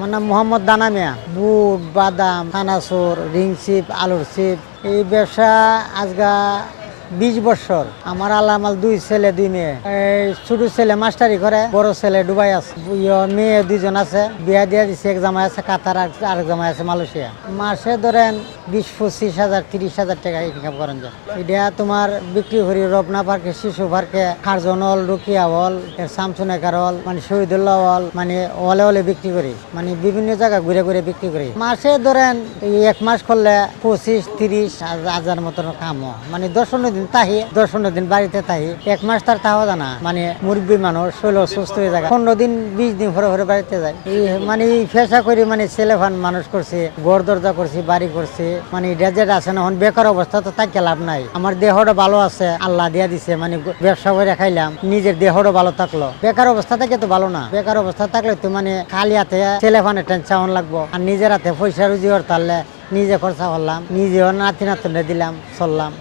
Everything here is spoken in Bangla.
আমার নাম মোহাম্মদ দানা মিয়া। বুট, বাদাম থানাসোর রিং চিপ আলুর চিপ এই ব্যবসা আজগা বিশ বছর। আমার আল্লামাল দুই ছেলে, দুই মেয়ে। এই ছোট ছেলে মাস্টারি করে, বড় ছেলে ডুবাই আছে। মেয়ে দুইজন আছে, বিয়া দিয়া দিছে, এক জামাই আছে কাতার, আর আরেক জামাই আছে মালয়েশিয়া। মাসে ধরেন বিশ, পঁচিশ হাজার, তিরিশ হাজার টাকা ইনকাম করেন যায় এটা তোমার বিক্রি করি রবনা পার্কে, শিশু পার্কে, খারজন হল, রুকিয়া হল সামসুনেকার হল মানে শহীদুল্লাহ হল মানে হলে হলে বিক্রি করি মানে বিভিন্ন জায়গা ঘুরে ঘুরে বিক্রি করি। মাসে ধরেন এক মাস করলে পঁচিশ, তিরিশ হাজার মতন কাম। মানে দশ পনেরো দিন তাহি দশ পনেরো দিন বাড়িতে তাহি। এক মাস তার তাহা জানা। মানে মুরব্বী মানুষ শৈল সুস্থ হয়ে যায় পনেরো দিন, বিশ দিন পরে পরে বাড়িতে যায়। মানে ফেসা করে মানে ছেলে ফান মানুষ করছে গড় দরজা করছি, বাড়ি করছি। মানে যেটা আছে না বেকার অবস্থা তো তাকে লাভ নাই। আমার দেহটা ভালো আছে, আল্লাহ দিয়া দিছে মানে ব্যবসা করে খাইলাম, নিজের দেহটা ভালো থাকল। বেকার অবস্থা থেকে তো ভালো না। বেকার অবস্থা থাকলে তো মানে খালি হাতে ছেলে ফানে টেনশন লাগবো। আর নিজের হাতে পয়সা রুজি পারলে নিজে খরচা করলাম, নিজেও নাতি নাতনে দিলাম, চললাম।